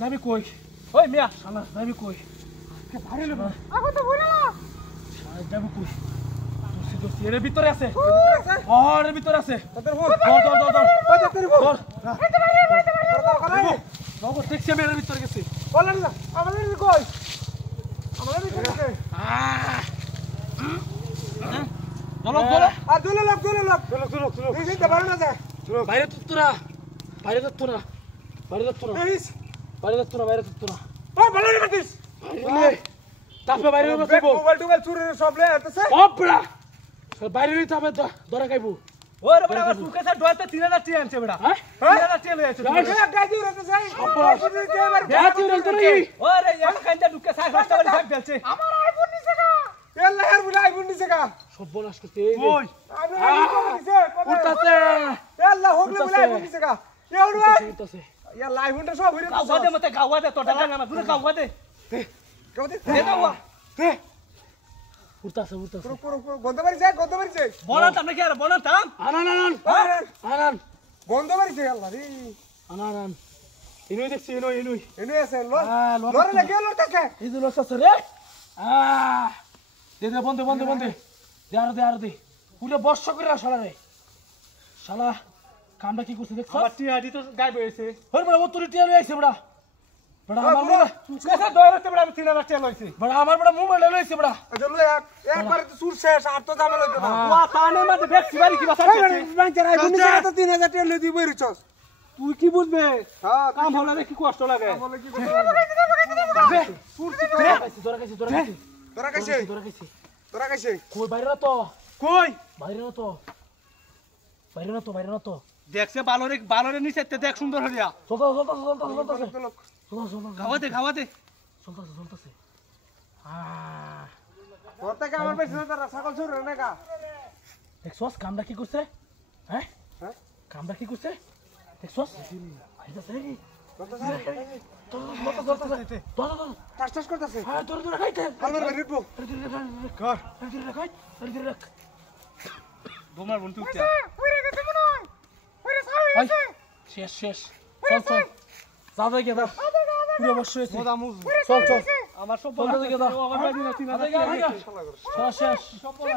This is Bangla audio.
যাবি কই ওই মিয়া শালা যাবি কই কে ভারে লে আগো তো ভুলে না শালা যাবি কই দোস্তি এর ভিতরে আছে ওর ভিতরে আছে তোর বল ধর ওই তোর বল এটা বাইরে নগো দেখছি আমি এর ভিতরে গেছি বল না আমাদের কই আমাদের কই চলো চলো আর চলো এই যে বাইরে না যায় বাইরে তোরা বাইরে তোরা ওই ভালো রে কাটিস তারপর বাইরে বসবো মোবাইল চুরি সব লে আতেছে ওপড়া বাইরে নিতে হবে ধরে খাইবো ওরে বড় আমার সুকে স্যার ডয়তে 3000 টি আনছে বড়া হ্যাঁ 3000 টি লয়ে আছে গাজি উড়াতে যাই গাজি উড়াতে রে ওরে এক কান্দা ঢুকে সাই রাস্তা বাড়ি ভাগ ফেলছে আমার আইফোন নিছে গা এল্লা হের বুলা আইফোন নিছে গা সব বলাস করতে ওই আইফোন নিছে উঠতাছে এল্লা হোগলে বুলা আইফোন নিছে গা এউড়া উঠতাছে या लाइव हुंडा सब हिरे गावादे मते गावादे तो डाला ना दुरे गावादे दे दावा दे उड़तासे पुरो गंदबारी जाय बोला तमने क्या बोला तम आनन गंदबारी जाय अल्लाह रे आनन इनुई देखছি इनुई আছে লরে লাগে লরতাছে ইদু লরতাছে রে দে বন্ধে দে আর দে পুরো বর্ষ করে শালা রে শালা কামটা কি করছিস দেখছ আমার টিআডি তো গায়েব হয়েছে ওর বড় ও তোর টিআডি আইছে বড়া আমার বড় কেসে দৌড়তে বড় 3000 টিআডি লইছে বড় আমার বড় মোবাইল লইছে বড় চলো একবার তো সুর শেষ আর তো জামে লইতো না ওয়া কানে মধ্যে দেখছি বাড়ি কি বাসা করছিস ব্যাংকের আইফোন নিছে তো 3000 টিআডি লই দিবই রিচস তুই কি বুঝবে হ্যাঁ কাম হলো রে কি কষ্ট লাগে কাম হলো কি কষ্ট লাগে সুর তো তোরা কাইছে কই বাইরে না তো দেখছে বালরে নিচে দেখ সুন্দর হরিয়া চলতে খাওয়াতে চলতেছে তোর থেকে আমার বেশি না ছাগল চুর রে না দেখছস কামটা কি করছে হ্যাঁ কামটা কি করছে দেখছস আইতাছে টাস করতেছে হ্যাঁ তোর খাইতে ভালো রে রিটবো কর রাখ তোমার বন্ধু উঠে ওরে গেছে মনে হয় ওরে সাই হইছে শেষ চল যাও দেখে দাও পুরো বসে আছে চল আমার সব বন্ধ দেখে দাও আমার বাড়ি না 3000 শেষ সব বলা